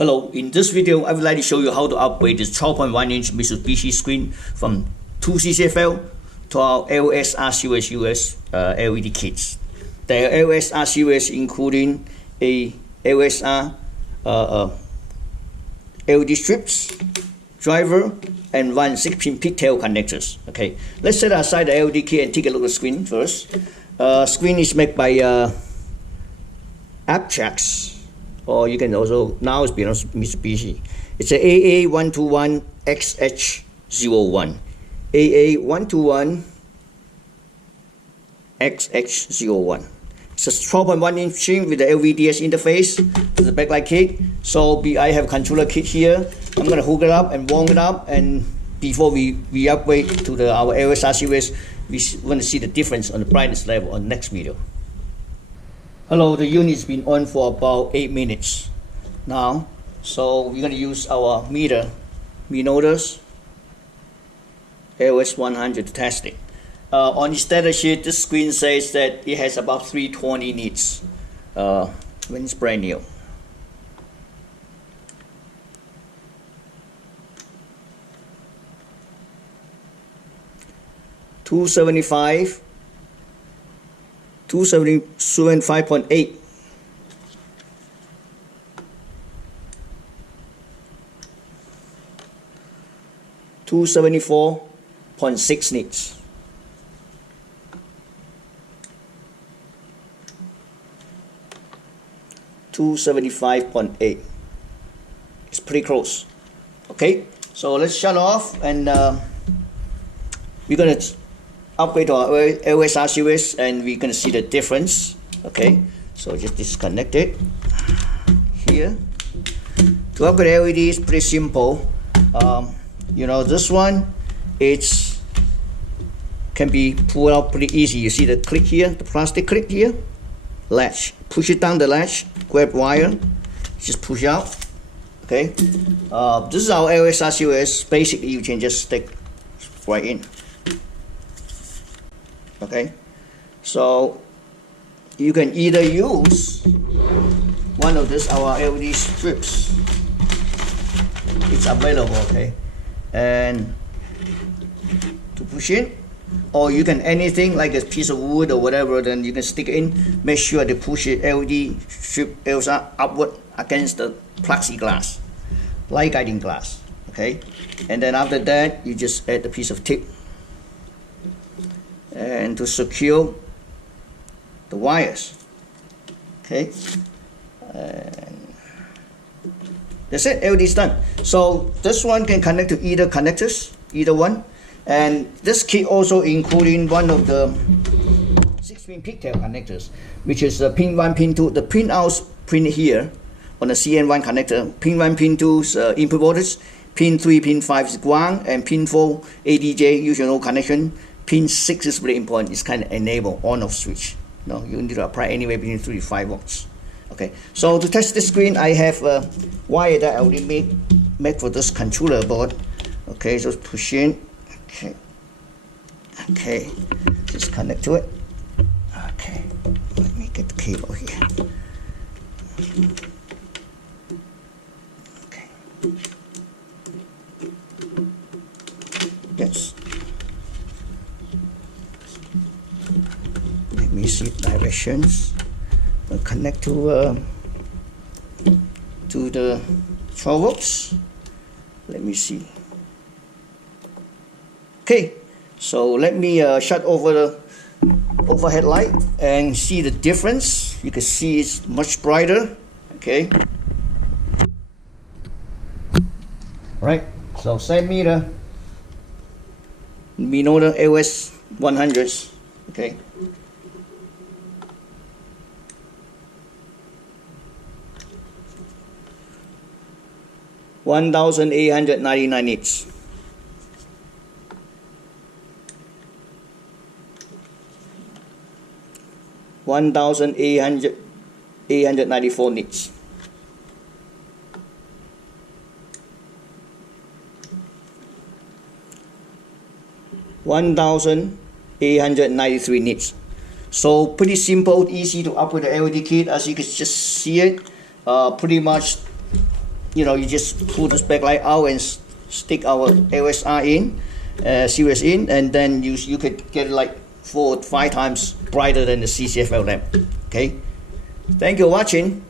Hello, in this video I would like to show you how to upgrade this 12.1-inch Mitsubishi screen from 2 CCFL to our LSR series US LED kits. The LSR series including a LSR LED strips, driver, and one 6-pin pigtail connectors. Okay, let's set aside the LED kit and take a look at the screen first. Screen is made by OPTREX, or you can also now it's belongs to Mitsubishi. It's a AA121XH01. AA121XH01. It's a 12.1-inch screen with the LVDS interface to the backlight kit. So I have controller kit here. I'm gonna hook it up and warm it up, and before we upgrade to our LSR series, we want to see the difference on the brightness level on the next video. Hello, the unit's been on for about 8 minutes now. So we're going to use our Minolta's LS100 to test it. On the data sheet, this screen says that it has about 320 nits when it's brand new. $275.8. 274.6 nits. 275.8. It's pretty close. Okay, so let's shut off, and we're gonna upgrade to our LSR series, and we're going to see the difference. Okay, so just disconnect it here. To upgrade LED is pretty simple. You know, this one can be pulled out pretty easy. You see the clip here, the plastic clip here, latch. Push it down the latch, grab wire, just push out. Okay, this is our LSR series. Basically, you can just stick right in. Okay, so you can either use one of this our LED strips. It's available, okay, and to push in, or you can anything like a piece of wood or whatever. Then you can stick it in. Make sure to push it LED strip LSR upward against the plexiglass, light guiding glass. Okay, and then after that you just add a piece of tape. And to secure the wires, okay, and that's it. LED is done. So this one can connect to either connectors, either one, and this kit also including one of the 6-pin pigtail connectors, which is pin 1, pin 2. The pin out pin here on the CN1 connector. Pin 1, pin 2 is input voltage. Pin 3, pin 5 is ground, and pin 4 ADJ, usually no connection. Pin 6 is very important. It's kind of enable on-off switch. No, you need to apply anyway between 3 to 5 volts. Okay, so to test this screen, I have a wire that I already made for this controller board. Okay, so push in. Okay, okay, just connect to it. Okay, let me get the cable here. Okay, yes. Let me see directions. I'll connect to the 12 volts. Let me see. Okay, so let me shut over the overhead light and see the difference. You can see it's much brighter. Okay. Right. So same meter. Minolta LS100s. Okay. 1,899 nits. 1,894 nits. 1,893 nits. So pretty simple, easy to upgrade the LED kit. As you can just see it, pretty much you know, you just pull this backlight out and stick our LSR in, series in, and then you could get like 4 or 5 times brighter than the CCFL lamp. Okay, thank you for watching.